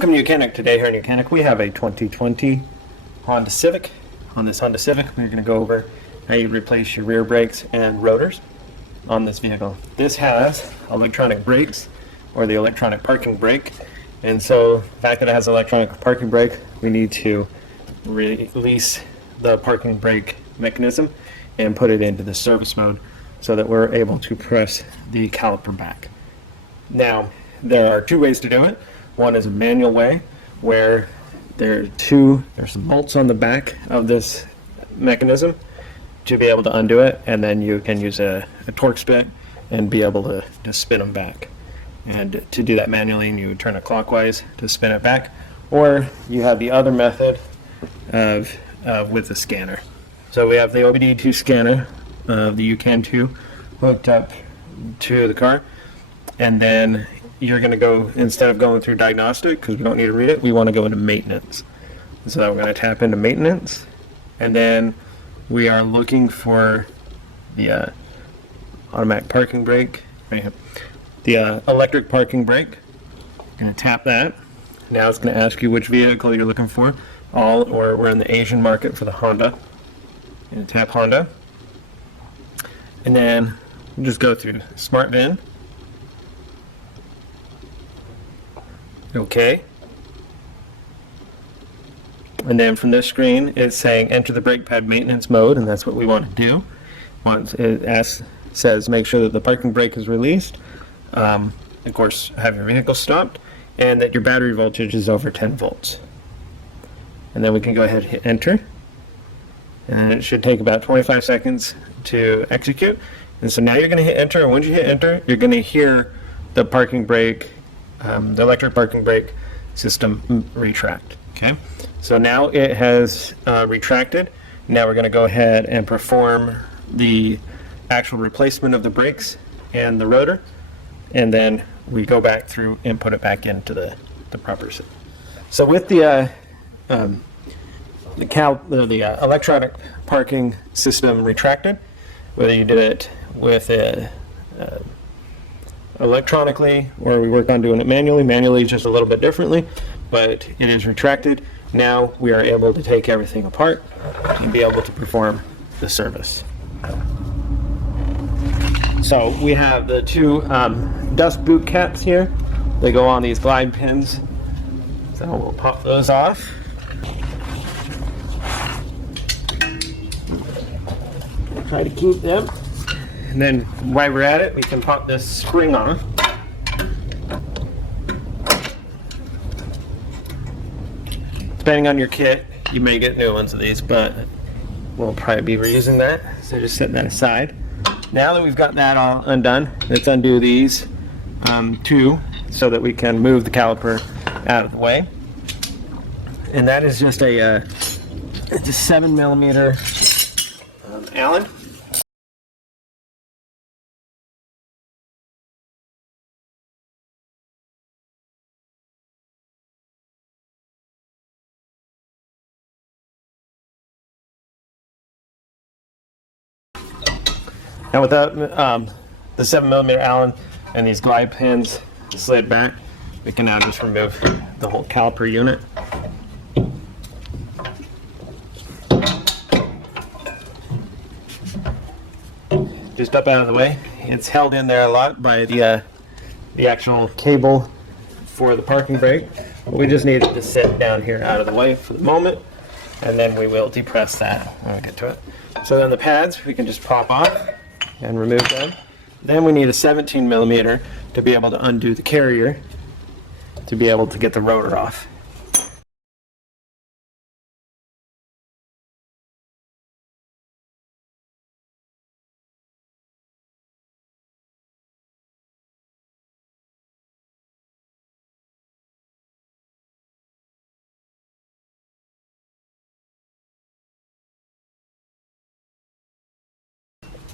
Welcome to YOUCANIC. Today here in YOUCANIC we have a 2020 Honda Civic. On this Honda Civic we're going to go over how you replace your rear brakes and rotors on this vehicle. This has electronic brakes, or the electronic parking brake, and so the fact that it has electronic parking brake, we need to release the parking brake mechanism and put it into the service mode so that we're able to press the caliper back. Now, there are two ways to do it. One is a manual way, where there's some bolts on the back of this mechanism to be able to undo it, and then you can use a torque spit and be able to spin them back. And to do that manually, you turn it clockwise to spin it back, or you have the other method of with the scanner. So we have the OBD2 scanner of the YOUCAN 2 hooked up to the car, and then you're going to go, instead of going through Diagnostic, because we don't need to read it, we want to go into Maintenance. So we're going to tap into Maintenance, and then we are looking for the automatic parking brake, the electric parking brake. Going to tap that. Now it's going to ask you which vehicle you're looking for, or we're in the Asian market for the Honda. And tap Honda, and then just go through Smart VIN. Okay. And then from this screen, it's saying enter the brake pad maintenance mode, and that's what we want to do. Once it says make sure that the parking brake is released, of course, have your vehicle stopped, and that your battery voltage is over 10 volts. And then we can go ahead and hit enter. And it should take about 25 seconds to execute. And so now you're going to hit enter, and once you hit enter, you're going to hear the parking brake, the electric parking brake system retract. Okay, so now it has retracted. Now we're going to go ahead and perform the actual replacement of the brakes and the rotor, and then we go back through and put it back into the proper system. So with the electronic parking system retracted, whether you did it with electronically or we work on doing it manually just a little bit differently, but it is retracted. Now we are able to take everything apart and be able to perform the service. So we have the two dust boot caps here. They go on these glide pins, so we'll pop those off. Try to keep them, and then while we're at it, we can pop this spring on. Depending on your kit, you may get new ones of these, but we'll probably be reusing that, so just set that aside. Now that we've got that all undone, let's undo these two so that we can move the caliper out of the way. And that is just it's a 7mm Allen. Now with the 7mm Allen and these glide pins slid back, we can now just remove the whole caliper unit. Just up out of the way. It's held in there a lot by the actual cable for the parking brake. We just need it to sit down here out of the way for the moment, and then we will depress that when we get to it. So then the pads, we can just pop off and remove them. Then we need a 17mm to be able to undo the carrier to be able to get the rotor off.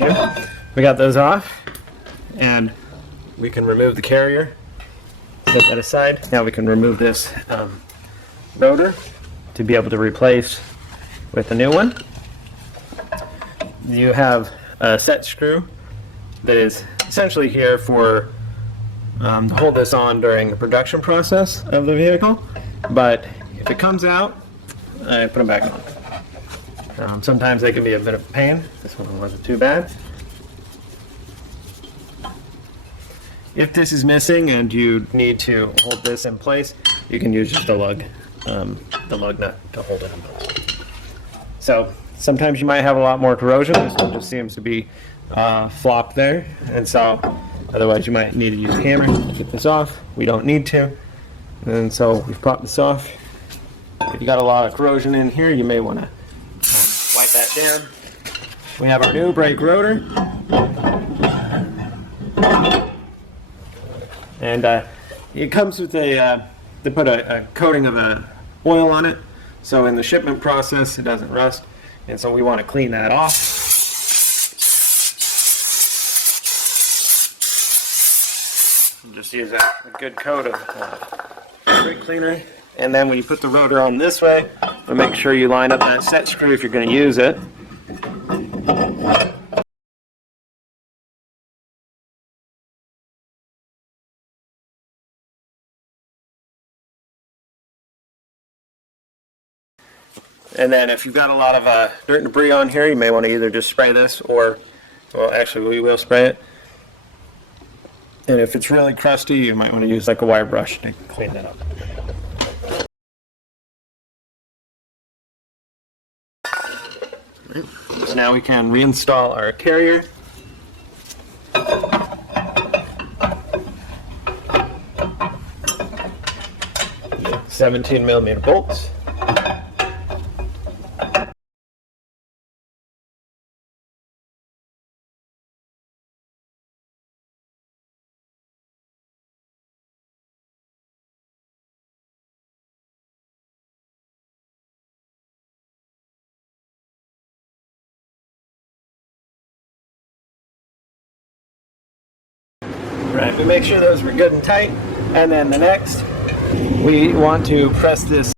Okay. We got those off, and we can remove the carrier, set that aside. Now we can remove this rotor to be able to replace with a new one. You have a set screw that is essentially here for to hold this on during the production process of the vehicle, but if it comes out, I put them back on. Sometimes they can be a bit of a pain. This one wasn't too bad. If this is missing and you need to hold this in place, you can use just the lug nut to hold it in place. So sometimes you might have a lot more corrosion. This one just seems to be flopped there, and so otherwise you might need to use a hammer to get this off. We don't need to, and so we've popped this off. If you got a lot of corrosion in here, you may want to wipe that down. We have our new brake rotor, and it comes with a they put a coating of oil on it, so in the shipment process it doesn't rust, and so we want to clean that off. And just use a good coat of brake cleaner, and then when you put the rotor on this way, make sure you line up that set screw if you're going to use it. And then if you've got a lot of dirt and debris on here, you may want to either just spray this or, well, actually we will spray it. And if it's really crusty, you might want to use like a wire brush to clean that up. Right. So now we can reinstall our carrier. $17mm bolts. Right, we make sure those were good and tight, and then the next, we want to press this